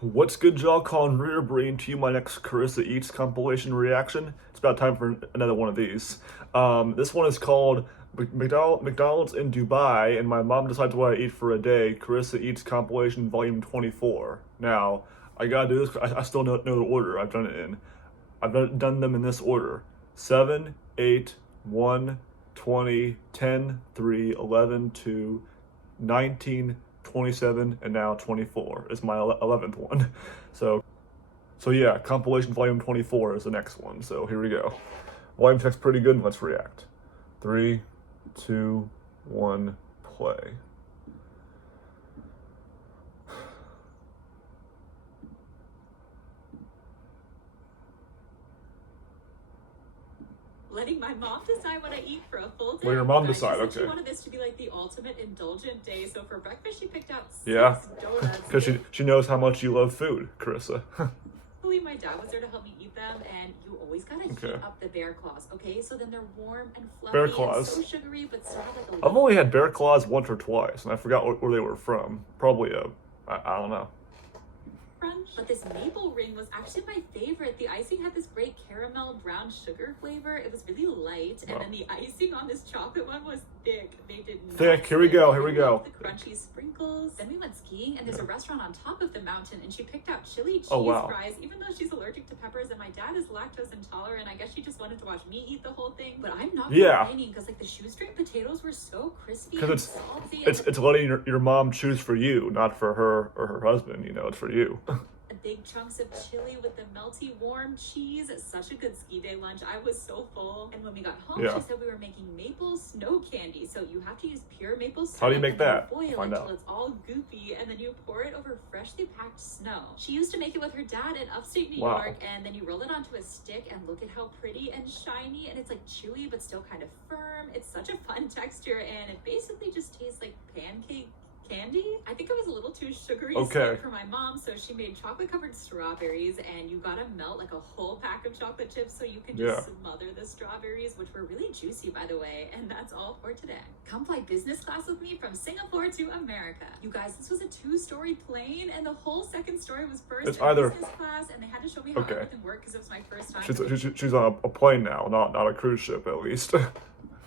What's good, y'all? Calling Rear bringing to you my next KarissaEats compilation reaction. It's about time for another one of these. This one is called McDonald's in Dubai, and my mom decides what I eat for a day. KarissaEats compilation volume 24. Now, I gotta do this. I still know the order I've done it in. I've done them in this order: 7, 8, 1, 20, 10, 3, 11, 2, 19, 27, and now 24 is my 11th one. So yeah, compilation volume 24 is the next one. So here we go. Volume check's pretty good. Let's react. 3, 2, 1, play. Letting my mom decide what I eat for a full day. Well, your mom decide, okay. okay. She wanted this to be like the ultimate indulgent day, so for breakfast she picked out 6 donuts. Because she knows how much you love food, Karissa. My dad was there to help me eat them, and you always gotta heat up the bear claws, okay? So then they're warm and fluffy bear claws. and so sugary, but sort of like I've only had bear claws once or twice, and I forgot where they were from. Probably I don't know. crunch. But this maple ring was actually my favorite. The icing had this great caramel brown sugar flavor. It was really light, and then the icing on this chocolate one was thick. They did not thick. Here we go. Here we go. The crunchy sprinkles. Then we went skiing, and there's a restaurant on top of the mountain, and she picked out chili cheese fries, even though she's allergic to peppers, and my dad is lactose intolerant. I guess she just wanted to watch me eat the whole thing. But I'm not complaining because like the shoestring potatoes were so crispy and salty. It's letting your mom choose for you, not for her or her husband. You know, it's for you. Big chunks of chili with the melty warm cheese. Such a good ski day lunch. I was so full. And when we got home, she said we were making maple snow candy. So you have to use pure maple syrup. How do you make that? Boil until it's all goopy, and then you pour it over freshly packed snow. She used to make it with her dad in upstate New York, and then you roll it onto a stick, and look at how pretty and shiny, and it's like chewy but still kind of firm. It's such a fun texture, and it basically just tastes like pancake candy. I think it was a little too sugary for my mom, so she made chocolate covered strawberries, and you gotta melt like a whole pack of chocolate chips so you can just smother the strawberries, which were really juicy, by the way. And that's all for today. Come fly business class with me from Singapore to America. You guys, this was a 2-story plane, and the whole second story was first in business class, and they had to show me how everything worked because it was my first time. She's on a plane now, not a cruise ship at least.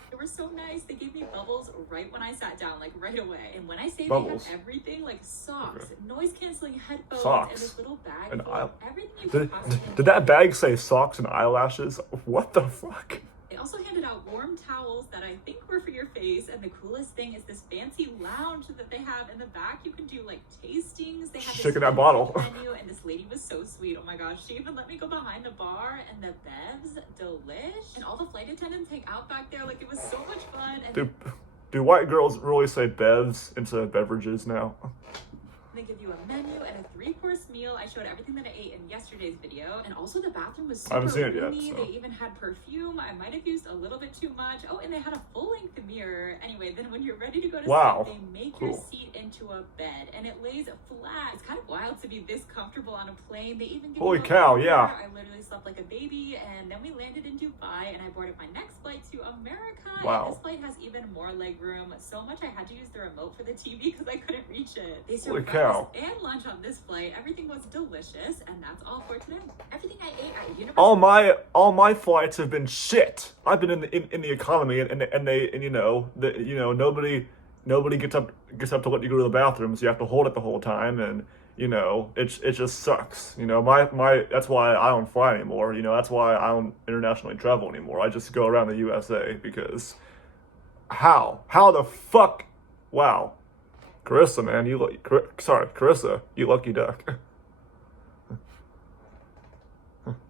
They were so nice. They gave me bubbles right when I sat down, like right away. And when I say they have everything, like socks, noise canceling headphones, and this little bag full everything you can possibly Did that bag say socks and eyelashes? What the fuck? They also handed out warm towels that I think were for your face, and the coolest thing is this fancy lounge that they have in the back. You can do like tastings. They have shaking that bottle. Menu, and this lady was so sweet. Oh my gosh, she even let me go behind the bar, and the bevs, delish, and all the flight attendants hang out back there. Like it was so much fun. And do white girls really say bevs instead of beverages now? They give you a menu and a 3-course meal. I showed everything that I ate in yesterday's video. And also the bathroom was super roomy. They even had perfume. I might have used a little bit too much. Oh, and they had a full-length mirror. Anyway, then when you're ready to go to sleep, they make your seat into a bed. And it lays flat. It's kind of wild to be this comfortable on a plane. They even give you a I literally slept like a baby. And then we landed in Dubai, and I boarded my next flight to America. And this flight has even more leg room. So much I had to use the remote for the TV because I couldn't reach it. They served breakfast and lunch on this flight. Everything was delicious, and that's all for today. Everything I ate at University. All my flights have been shit. I've been in the economy, and nobody gets up to let you go to the bathroom, so you have to hold it the whole time, and it just sucks. That's why I don't fly anymore. That's why I don't internationally travel anymore. I just go around the USA because how the fuck? Wow. Karissa, man, Karissa, you lucky duck.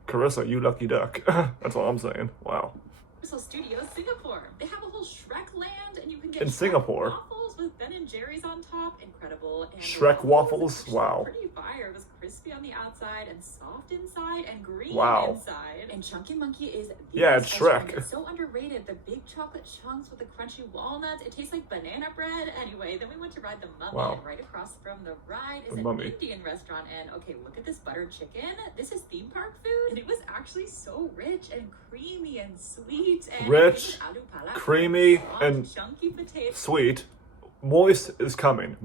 Karissa, you lucky duck. That's all I'm saying. Wow. Universal Studios Singapore. They have a whole SHREK land, and you can get in Singapore waffles with Ben and Jerry's on top. Incredible. And SHREK waffles. Wow. Pretty fire. It was crispy on the outside and soft inside and green inside. And Chunky Monkey is it's SHREK. It's so underrated. The big chocolate chunks with the crunchy walnuts. It tastes like banana bread. Anyway, then we went to ride the Mummy, and right across from the ride is an Indian restaurant. And okay, look at this buttered chicken. This is theme park food, and it was actually so rich and creamy and sweet. And rich, creamy, and chunky potatoes. Sweet. Moist is coming.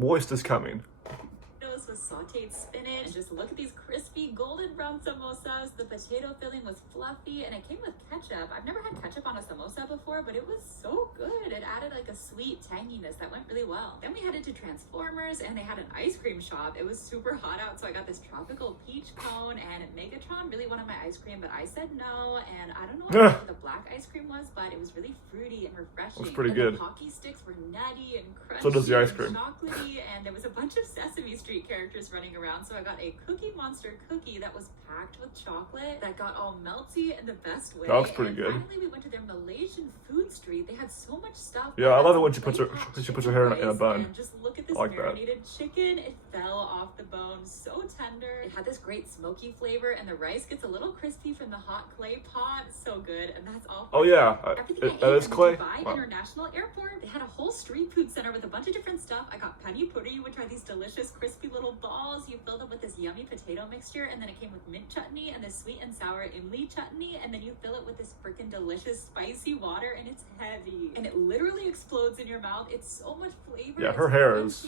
with sauteed spinach. And just look at these crispy golden brown samosas. The potato filling was fluffy and it came with ketchup. I've never had ketchup on a samosa before, but it was so good. It added like a sweet tanginess that went really well. Then we headed to Transformers and they had an ice cream shop. It was super hot out, so I got this tropical peach cone, and Megatron really wanted my ice cream, but I said no. And I don't know what the black ice cream was, but it was really fruity and refreshing. It's pretty and good. The Pocky sticks were nutty and crunchy. So does the ice cream. And chocolatey, and there was a bunch of Sesame Street characters running around, so I got a Cookie Monster cookie that was packed with chocolate that got all melty in the best way. That looks pretty and good. Finally, we went to their Malaysian food street. They had so much stuff. Yeah, I love it when she puts her hair in a bun. And just look at this like marinated chicken. It fell off the bone, so tender. It had this great smoky flavor, and the rice gets a little crispy from the hot clay pot. So good, and that's all. Oh yeah, that is clay. Dubai International Airport. They had a whole street food center with a bunch of different stuff. I got pani puri, which are these delicious crispy little balls. You fill them with this yummy potato mixture, and then it came with mint chutney and this sweet and sour imli chutney, and then you fill it with this freaking delicious spicy water, and it's heavy, and it literally explodes in your mouth. It's so much flavor. Yeah, her hair is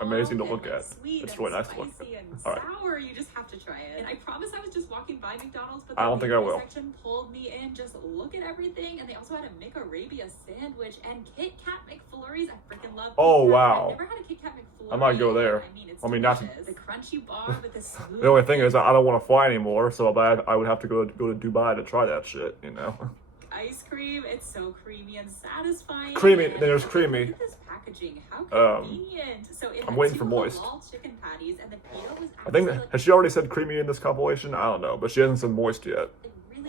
amazing to look at. It's really nice to look at. And all right. Sour, you just have to try it. And I promise I was just walking by McDonald's, but I don't think I will. section pulled me in. Just look at everything, and they also had a McArabia sandwich and Kit Kat McFlurries. I freaking love. Oh Kit Kat. wow! I've never had a Kit Kat McFlurry. I might go there. It's I mean, not delicious. The crunchy bar with the smooth. The only thing is, I don't want to fly anymore, so I would have to go to Dubai to try that shit. You know. Ice cream, it's so creamy and satisfying. Creamy, there's creamy. Look at this packaging, how convenient. So it I'm had waiting 2 for moist. halal chicken patties, and the pita was I think actually has she already said creamy in this compilation? I don't know, but she hasn't said moist yet.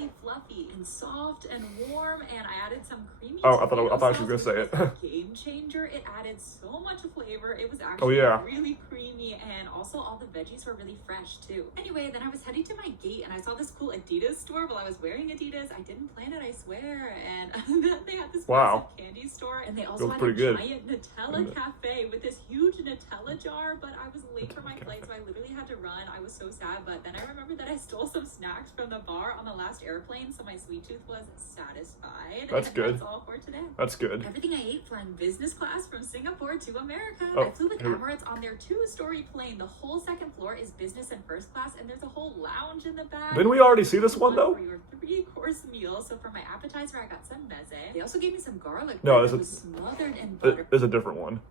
really fluffy and soft and warm, and I added some creamy. Oh, I thought she was gonna say it. Game changer. It added so much flavor. It was actually really creamy, and also all the veggies were really fresh too. Anyway, then I was heading to my gate, and I saw this cool Adidas store while I was wearing Adidas. I didn't plan it, I swear. And then they had this massive candy store, and they also had a giant Nutella cafe with this huge Nutella jar. But I was late for my flight, so I literally had to run. I was so sad, but then I remembered that I stole some snacks from the bar on the last airplane, so my sweet tooth was satisfied. That's good. That's all for today. That's good. Everything I ate flying business class from Singapore to America. Oh, I flew with Emirates on their 2-story plane. The whole second floor is business and first class, and there's a whole lounge in the back. Didn't we already see this one though? For your 3-course meal. So for my appetizer, I got some meze. They also gave me some garlic No, bread that was smothered in butter. There's a different one.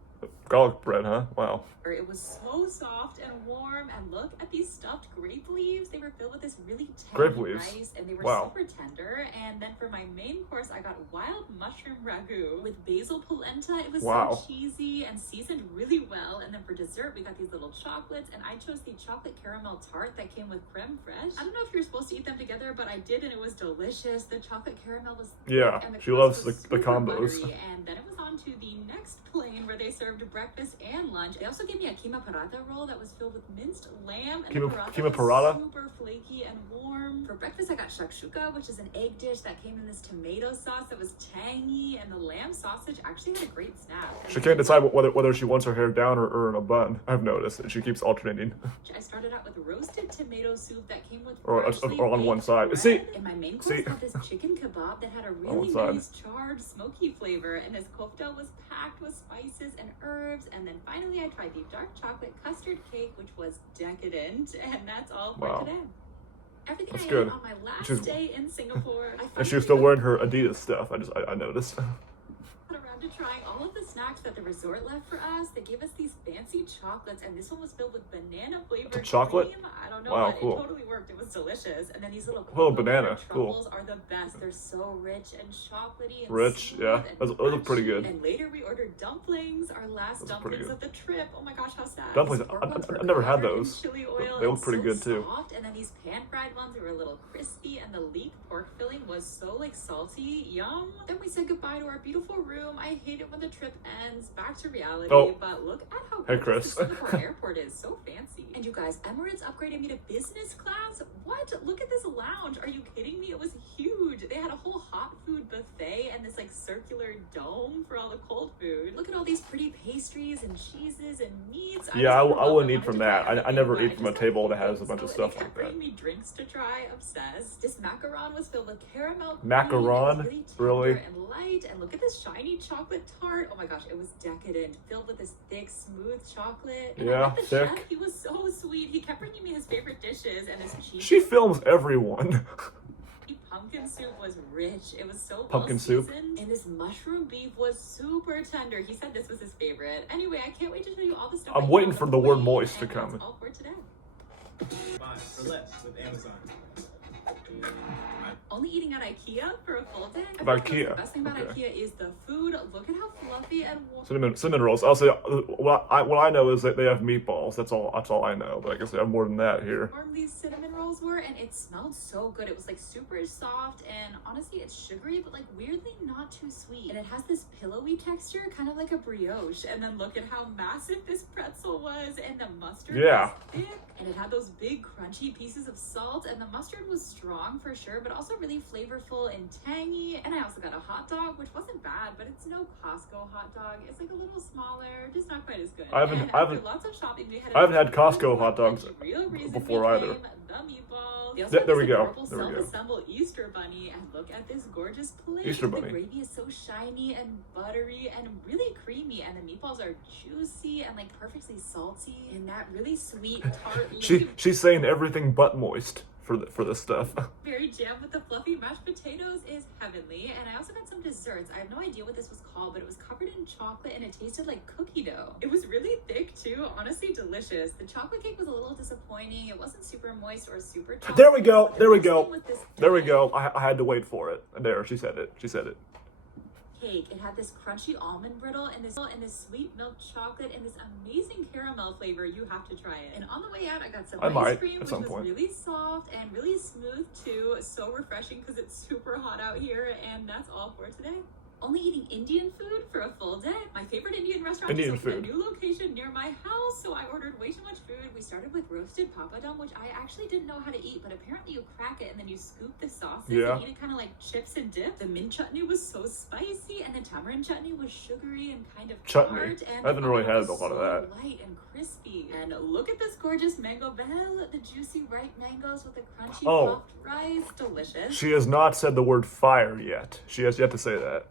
Garlic bread, huh? Wow. It was so soft and warm, and look at these stuffed grape leaves. They were filled with this really tangy rice, and they were super tender. And then for my main course, I got wild mushroom ragu with basil polenta. It was so cheesy and seasoned really well. And then for dessert, we got these little chocolates, and I chose the chocolate caramel tart that came with creme fraiche. I don't know if you're supposed to eat them together, but I did, and it was delicious. The chocolate caramel was thick, and the she loves was the combos. Buttery. And then it was on to the next plane where they served breakfast and lunch. They also gave me a keema paratha roll that was filled with minced lamb, and keema paratha? Super flaky and warm. For breakfast, I got shakshuka, which is an egg dish that came in this tomato sauce that was tangy, and the lamb sausage actually had a great snap. She can't decide whether she wants her hair down or in a bun. I've noticed, and she keeps alternating. I started out with roasted tomato soup that came with or on one side. See, and my main course had this chicken kebab that had a really nice charred, smoky flavor, and this kofta was packed with spices and herbs. And then finally, I tried the dark chocolate custard cake, which was decadent, and that's all for today. Everything I ate on my last day in Singapore. And she was still wearing her Adidas stuff. I noticed. Around to trying all of the snacks that the resort left for us. They gave us these fancy chocolates, and this one was filled with banana flavored chocolate cream. I don't know, but it totally worked. It was delicious. And then these little banana truffles are the best. They're so rich and chocolatey and rich. Yeah, those look pretty good. And later we ordered dumplings, our last dumplings of the trip. Oh my gosh, how sad. Dumplings, I've never had those. Chili oil. They look pretty good too. Soft. And then these pan fried ones, they were a little crispy, and the leek pork filling was so like salty. Yum. Then we said goodbye to our beautiful room. I hate it when the trip ends. Back to reality. But look at how gorgeous the Singapore airport is. So fancy. And you guys, Emirates upgraded me to business class. What? Look at this lounge. Are you kidding me? It was huge. They had a whole hot food buffet and this like circular dome for all the cold food. Look at all these pretty pastries and cheeses and meats. Yeah, I wouldn't eat from that. I never eat from a table that has a bunch of stuff like that. Bringing me drinks to try. Obsessed. This macaron was filled with caramel cream. Macaron? It was really Really? tender and light. And look at this shiny chocolate tart. Oh my gosh, it was decadent, filled with this thick, smooth chocolate. And Yeah, I met the thick. chef. He was so sweet. He kept bringing me his favorite dishes, and this cheese. She films everyone. Pumpkin soup was rich. It was so Pumpkin well soup? seasoned. And this mushroom beef was super tender. He said this was his favorite. Anyway, I can't wait to show you all the stuff. I'm I waiting found for on the word way, moist to and come. That's all for today. Fine, for less with Amazon. Only eating at IKEA for a full day. I About feel like IKEA, The best thing about okay. IKEA is the food. Look at how fluffy and warm. Cinnamon rolls. I'll say what I know is that they have meatballs. That's all I know. But I guess they have more than that here. Warm these cinnamon rolls were, and it smelled so good. It was like super soft, and honestly, it's sugary, but like weirdly not too sweet. And it has this pillowy texture, kind of like a brioche. And then look at how massive this pretzel was, and the mustard Yeah. was thick, and it had those big crunchy pieces of salt, and the mustard was strong for sure, but also really flavorful and tangy. And I also got a hot dog, which wasn't bad, but it's no Costco hot dog. It's like a little smaller, just not quite as good. I haven't- And I after haven't- lots of shopping, we headed I haven't out had to Costco the hot dogs real reason before we either. came, the meatballs. They also There have this we go. adorable There we go. self-assembled Easter bunny, and look at this gorgeous plate. Easter The bunny. gravy is so shiny and buttery and really creamy, and the meatballs are juicy and like perfectly salty, and that really sweet tart. She's saying everything but moist for this stuff. Berry jam with the fluffy mashed potatoes is heavenly. And I also got some desserts. I have no idea what this was called, but it was covered in chocolate and it tasted like cookie dough. It was really thick too, honestly delicious. The chocolate cake was a little disappointing. It wasn't super moist or super chocolate. There we go. But the There we best go. thing with this There we cake- go. I had to wait for it. There, she said it. She said it. Cake. It had this crunchy almond brittle and this sweet milk chocolate and this amazing caramel flavor. You have to try it. And on the way out, I got some I ice might, cream, at which some was point. really soft and really smooth too. So refreshing because it's super hot out here. And that's all for today. Only eating Indian food for a full day. My favorite Indian restaurant Indian just opened food. a new location near my house, so I ordered way too much food. We started with roasted papadum, which I actually didn't know how to eat, but apparently you crack it and then you scoop the sauces Yeah. and eat it kind of like chips and dip. The mint chutney was so spicy, and the tamarind chutney was sugary and kind of Chutney. tart. And I haven't the really papadum had a was lot of so that. light and crispy. And look at this gorgeous mango bell, the juicy ripe mangoes with the crunchy Oh. puffed rice, delicious. She has not said the word fire yet. She has yet to say that.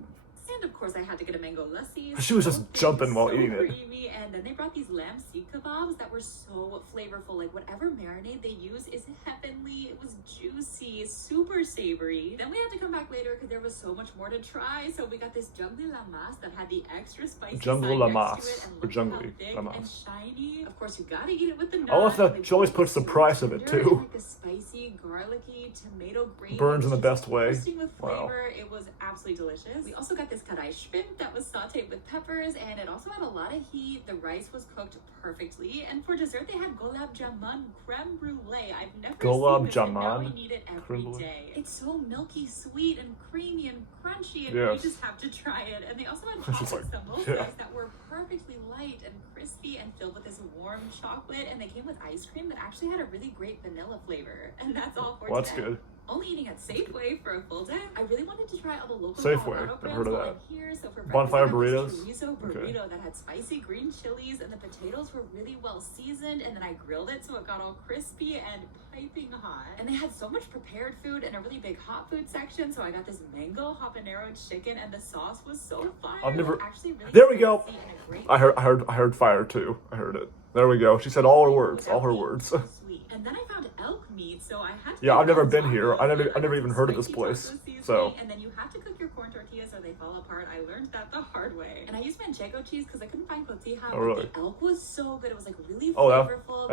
And of course, I had to get a mango lassi. She was just So thick, jumping while so eating it. creamy. And then they brought these lamb seed kebabs that were so flavorful. Like whatever marinade they use is heavenly. It was juicy, super savory. Then we had to come back later because there was so much more to try. So we got this jungly lamas that had the extra spicy Jungly side next lamas, to it, and or look how jungly thick lamas. and shiny. Of course, you gotta eat it with the naan. I love that and she always puts the so price of it, tender, too. and, like the spicy, garlicky tomato gravy. Burns in the was best just way. bursting with Wow. flavor. It was absolutely delicious. We also got this kadai shrimp that was sauteed with peppers, and it also had a lot of heat. The rice was cooked perfectly, and for dessert they had gulab jamun creme brulee. I've never Gulab seen this, and now jamun I need it every creme brulee? day. It's so milky, sweet, and creamy and crunchy, and Yes. you just have to try it. And they also had It's just chocolate like, samosas yeah. that were perfectly light and crispy and filled with this warm chocolate, and they came with ice cream that actually had a really great vanilla flavor. And that's all for Well, that's today. good. Only eating at Safeway for a full day. I really wanted to try all the local Safeway, Colorado I've brands heard of while that. I'm here. So for Bonfire breakfast, I got burritos? this chorizo burrito Okay. that had spicy green chilies, and the potatoes were really well seasoned, and then I grilled it so it got all crispy and piping hot. And they had so much prepared food and a really big hot food section, so I got this mango habanero chicken, and the sauce was so fire. I've never- Actually really There we go. spicy and a great I heard fire too. I heard it. There we go. She said all her words. All her words. So sweet. And then I found elk meat, so I had to Yeah, make I've never those been here. tacos. I never even heard of this Spicy place. taco seasoning, So and then you have to cook your corn tortillas or they fall apart. I learned that the hard way. And I used manchego cheese because I couldn't find cotija. Oh, really? But the elk was so good. It was like really Oh, flavorful.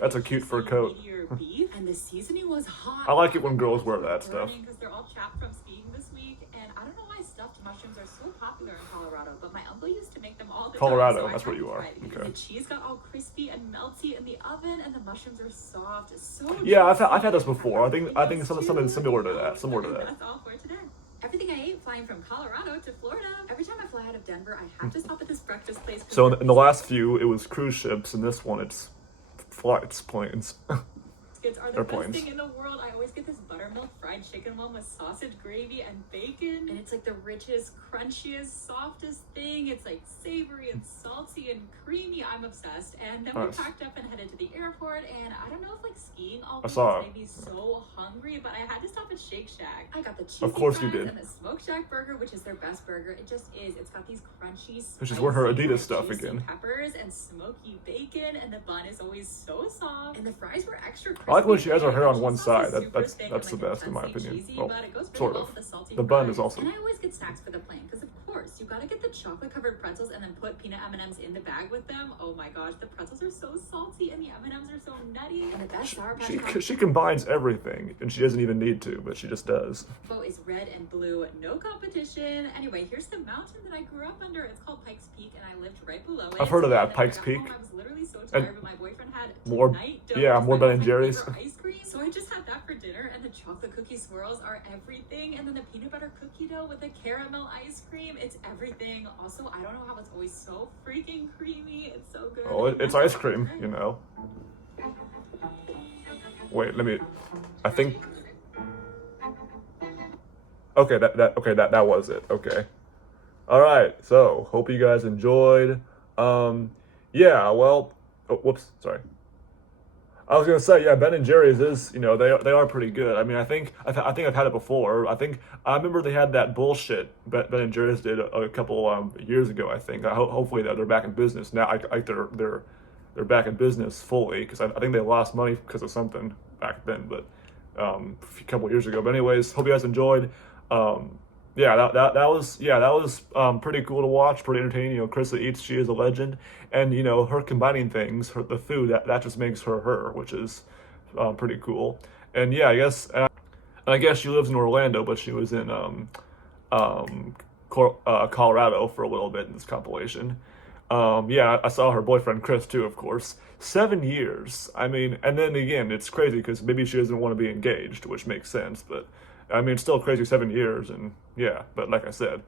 that's a cute fur juicy, coat. meatier beef, and the seasoning was hot. I like it when girls wear that stuff. Because they're all chapped from skiing this week, and I don't know why stuffed mushrooms are so popular in Colorado, but my uncle used to make them all the Colorado, time. So that's I where had you to are. try it because Okay. The cheese got all crispy and melty in the oven, and the mushrooms are soft. So yeah, I've juicy. had this before. I think Jalapenos something too. similar to that. Similar to And that. That's all for today. Everything I ate flying from Colorado to Florida. Every time I fly out of Denver, I have to stop at this breakfast place. So in the last few, it was cruise ships, and this one, it's flights, planes. Biscuits are the Airplanes. best thing in the world. I always get this buttermilk fried chicken one with sausage gravy and bacon. And it's like the richest, crunchiest, softest thing. It's like savory and salty and creamy. I'm obsessed. And then we Nice. packed up and headed to the airport. And I don't know if like skiing all I week. saw It's it. made me so hungry, but I had to stop at Shake Shack. I got the cheesy Of course you fries did. and the Smoke Shack burger, which is their best burger. It just is. It's got these crunchy, She's wearing her spicy, Adidas like, stuff juicy again. peppers and smoky bacon, and the bun is always so soft. And the fries were extra crispy. I like when she has her hair on The one cheese sauce is side. super thick That's the and, like, best in my intensely opinion. cheesy, Well, but it goes really sort well of. with the salty The bun fries. is also. And I always get snacks for the plane because, of course, you gotta get the chocolate-covered pretzels and then put peanut M&Ms in the bag with them. Oh my gosh, the pretzels are so salty and the M&Ms are so nutty. And the best Sour Patch She combines everything, and she doesn't even need to, but she just does. combo is red and blue, no competition. Anyway, here's the mountain that I grew up under. It's called Pikes Peak, and I lived right below it. I've heard of that, And then when I Pikes got Peak. home, I was literally so tired, but my boyfriend had More- tonight donuts. yeah, more That Ben was and my Jerry's. favorite ice cream. So I just had that for dinner, and the chocolate cookie swirls are everything. And then the peanut butter cookie dough with the caramel ice cream, it's everything. Also, I don't know how it's always so freaking creamy. It's so good. Oh, it's ice cream, you know. Wait, I think. Okay, that was it. Okay. All right. So, hope you guys enjoyed. Yeah. Well. Oh, whoops. Sorry. I was gonna say, yeah, Ben and Jerry's is, they are pretty good. I mean, I think I've had it before. I remember they had that bullshit Ben and Jerry's did a couple years ago. I think. Hopefully they're back in business now. They're back in business fully because I think they lost money because of something back then, but a couple years ago. But anyways, hope you guys enjoyed. Yeah, that was pretty cool to watch, pretty entertaining. KarissaEats, she is a legend, and her combining things, the food that just makes her, which is pretty cool. And yeah, I guess she lives in Orlando, but she was in Colorado for a little bit in this compilation. Yeah, I saw her boyfriend Chris too, of course. 7 years. I mean, and then again, it's crazy because maybe she doesn't want to be engaged, which makes sense, but. I mean, it's still crazy 7 years, and yeah. But like I said,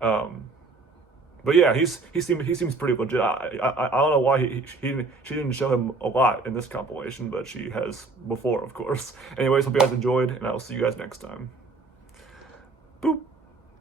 but yeah, he seems pretty legit. I don't know why she didn't show him a lot in this compilation, but she has before, of course. Anyways, hope you guys enjoyed, and I'll see you guys next time.